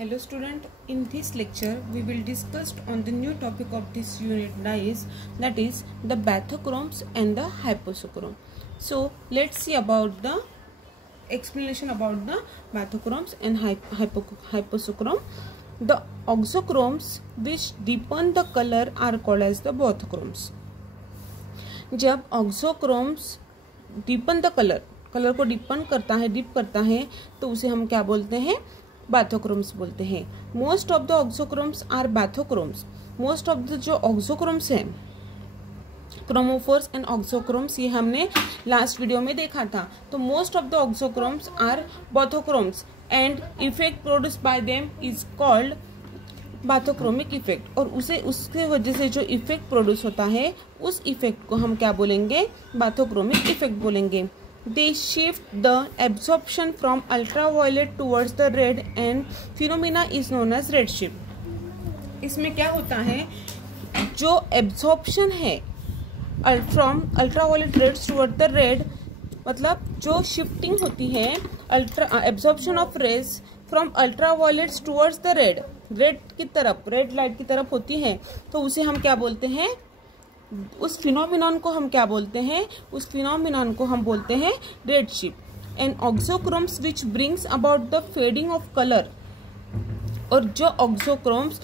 Hello student, in this lecture we will discuss on the new topic of this unit that is the bathochromes and the hyposochrome. So let's see about the explanation about the bathochromes and hyposochrome. The auxochromes which deepen the color are called as the bathochromes. जब auxochromes deepen the color को deepen करता है तो उसे हम क्या बोलते हैं, बाथोक्रोम्स बोलते हैं. Most of the auxochromes are bathochromes. Most of the जो ऑक्सोक्रोम्स हैं, क्रोमोफोर्स एंड ऑक्सोक्रोम्स, ये हमने लास्ट वीडियो में देखा था. तो most of the auxochromes are bathochromes and effect produce by them is called bathochromic effect. और उसके वजह से जो इफेक्ट प्रोड्यूस होता है उस इफेक्ट को हम क्या बोलेंगे, बाथोक्रोमिक इफेक्ट बोलेंगे. They shift the absorption from ultraviolet towards the red and phenomena is known as redshift. इसमें क्या होता है, जो एब्जॉर्प्शन है from ultraviolet rays toward the red, मतलब जो शिफ्टिंग होती है absorption of rays from ultraviolets towards the red की तरफ, रेड लाइट की तरफ होती है, तो उसे हम क्या बोलते हैं, उस फिनोमिनन को हम क्या बोलते हैं, उस फिनोमिनन को हम बोलते हैं redshift. And auxochromes which brings about the fading of colour. और जो ऑक्सोक्रोम्स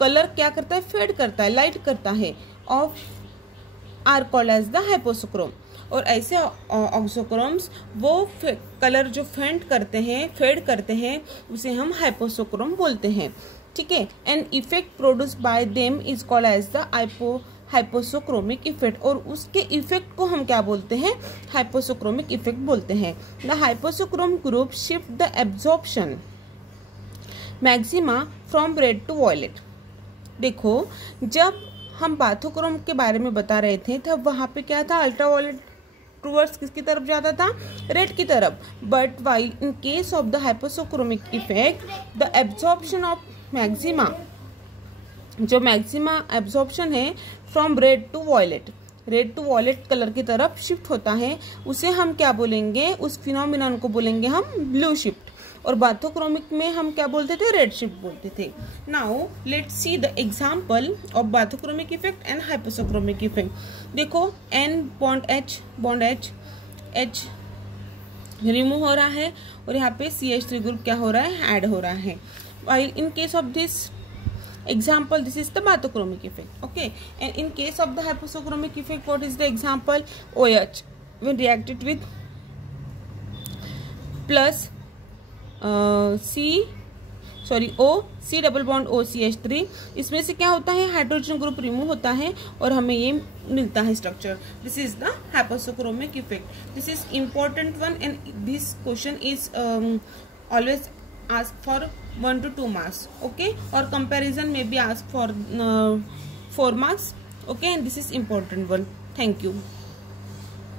कलर क्या करता है, फेड करता है, लाइट करता है, of are called as the hypsochrome. और ऐसे ऑक्सोक्रोम्स वो कलर जो फेड करते हैं उसे हम हाइपोसोक्रोम बोलते हैं. ठीक है. And effect produce by them is called as the hypsochromic effect. और उसके इफेक्ट को हम क्या बोलते हैं, हाइपोसोक्रोमिक इफेक्ट बोलते हैं. The hypsochrome group shift the absorption maxima from red to violet. देखो, जब हम बाथोक्रोम के बारे में बता रहे थे तब वहां पे क्या था, अल्ट्रावायलेट टुवर्ड्स किसकी तरफ जाता था, रेड की तरफ. But while in case of the hypsochromic effect the absorption of maxima, जो मैक्सिमा एब्जॉर्प्शन है from red to violet colour की तरफ शिफ्ट होता है, उसे हम क्या बोलेंगे, उस फिनोमिनन को बोलेंगे हम ब्लू शिफ्ट. और बाथोक्रोमिक में हम क्या बोलते थे, रेड शिफ्ट बोलते थे. Now let's see the example of bathochromic effect and hypsochromic effect. देखो, N बॉन्ड H रिमूव हो रहा है और यहाँ पे CH3 ग्रुप क्या हो रहा है, ऐड हो रहा है. While in case of this example, this is the bathochromic effect. Okay, and in case of the hyposochromic effect, what is the example, OH when reacted with plus C double bond O CH3, इसमें से क्या होता है, hydrogen group remove होता है और हमें ये मिलता है structure. This is the hypsochromic effect. This is important one and this question is always ask for 1 to 2 marks. Okay, or comparison may be asked for 4 marks. Okay, and this is important one. Thank you.